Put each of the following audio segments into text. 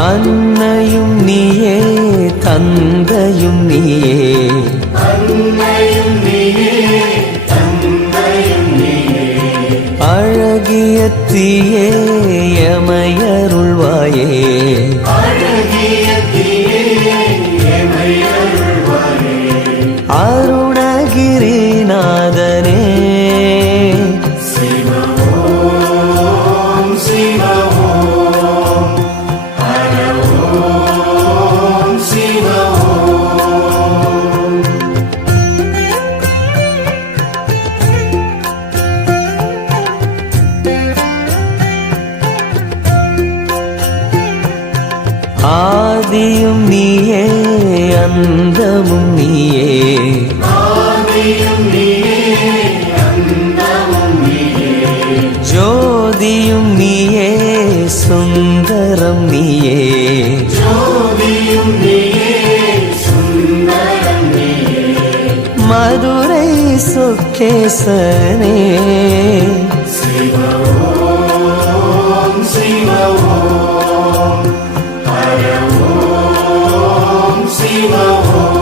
அன்னையும் நீயே தந்தையும் நீயே, அன்னையும் நீயே தந்தையும் நீயே, அழகிய தீயே எமையருள்வாயே, அழகிய தீயே எமையருள்வாயே, அருணகிரிநாதனே சிவ ஓம் சிவ ஓம் ஹர ஓம் சிவ ஓம். ஆதியும் நீயே அந்தமும் நீயே, ஆதியும் நீயே அந்தமும் நீயே, ஜோதியும் நீயே சுந்தரம் நீயே, ஜோதியும் நீயே சுந்தரம் நீயே, மதுரை சொக்கேசனே சிவ ஓம் சிவ ஓம் ஹர ஓம் சிவ ஓம்.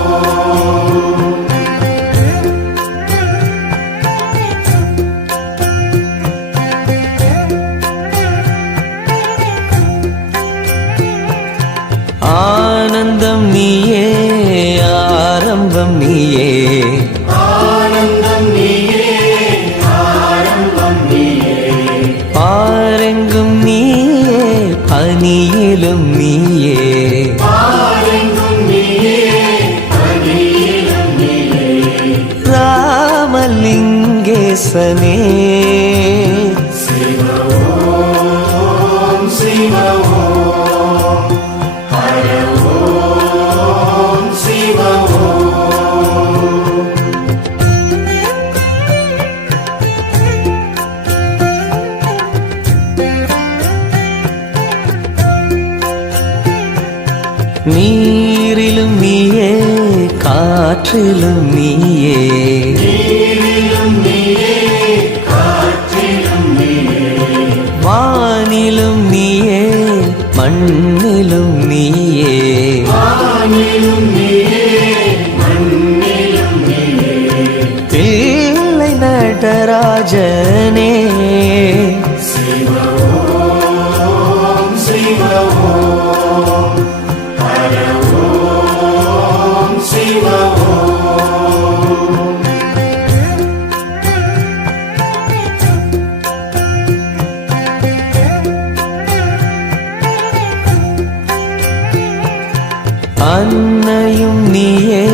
ஆனந்தம் நீயே ஆரம்பம் நீயே, ஆனந்தம் நீயே ஆரம்பம் நீயே, பாரெங்கும் நீயே பனியிலும் நீயே, பாரெங்கும் நீயே பனியிலும் நீயே, ராமலிங்கேசனே சிவ ஓம் சிவ ஓம் ஹர ஓம் சிவ ஓம். நீரிலும் நீயே காற்றிலும் நீயே, நீரிலும் நீயே காற்றிலும் நீயே, வானிலும் நீயே மண்ணிலும் நீயே, வானிலும் நீயே மண்ணிலும் நீயே, தில்லை நடராஜனே சிவ ஓம் சிவ ஓம் ஹர ஓம் சிவ ஓம். அன்னையும் நீயே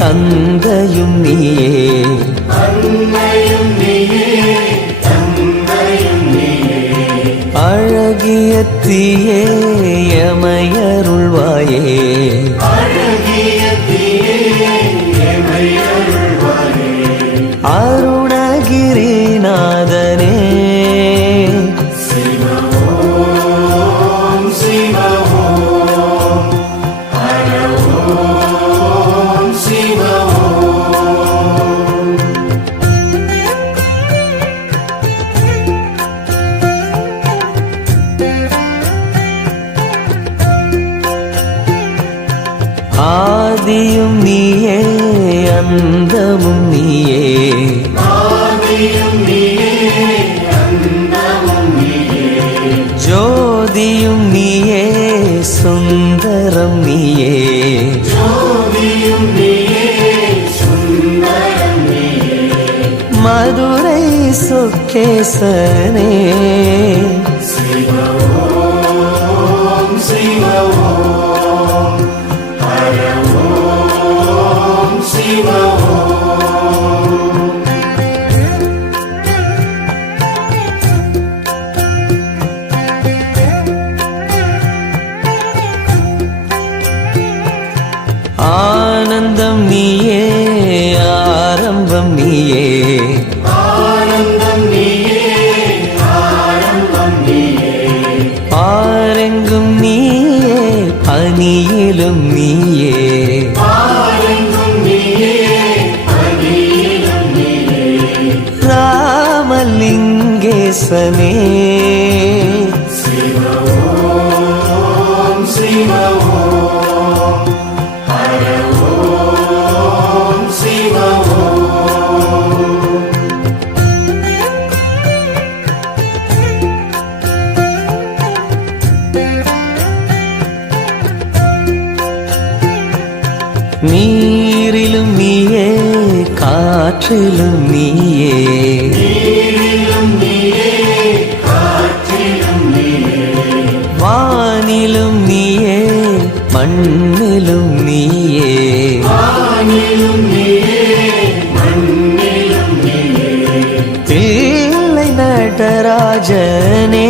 தந்தையும் நீயே, அன்னையும் நீயே தந்தையும் நீயே, அழகிய தீயே எமையருள்வாயே, அழகிய தீயே எமையருள்வாயே, அருணகிரிநாதனே சிவ ஓம் சிவ ஓம் ஹர ஓம் சிவ ஓம். ஆதியும் நீயே அந்தமும் நீயே, ஆதியும் நீயே அந்தமும் நீயே, ஜோதியும் நீயே சுந்தரம் நீயே, ஜோதியும் நீயே சுந்தரம் நீயே, மதுரை சொக்கேசனே சிவ ஓம் சிவ ஓம் ஹர ஓம் சிவ ஓம். ஆனந்தம் நீயே ஆரம்பம் நீயே, ஆனந்தம் நீயே ஆரம்பம் நீயே, பாரெங்கும் நீயே பனியிலும் நீயே, பாரெங்கும் நீயே பனியிலும் நீயே, ராமலிங்கேசனே சிவ ஓம் நீரிலும் நீயே காற்றிலும் நீயே நீரிலும் நீயே காற்றிலும் நீயே வானிலும் நீயே மண்ணிலும் நீயே வானிலும் நீயே மண்ணிலும் நீயே பிள்ளை நடராஜனே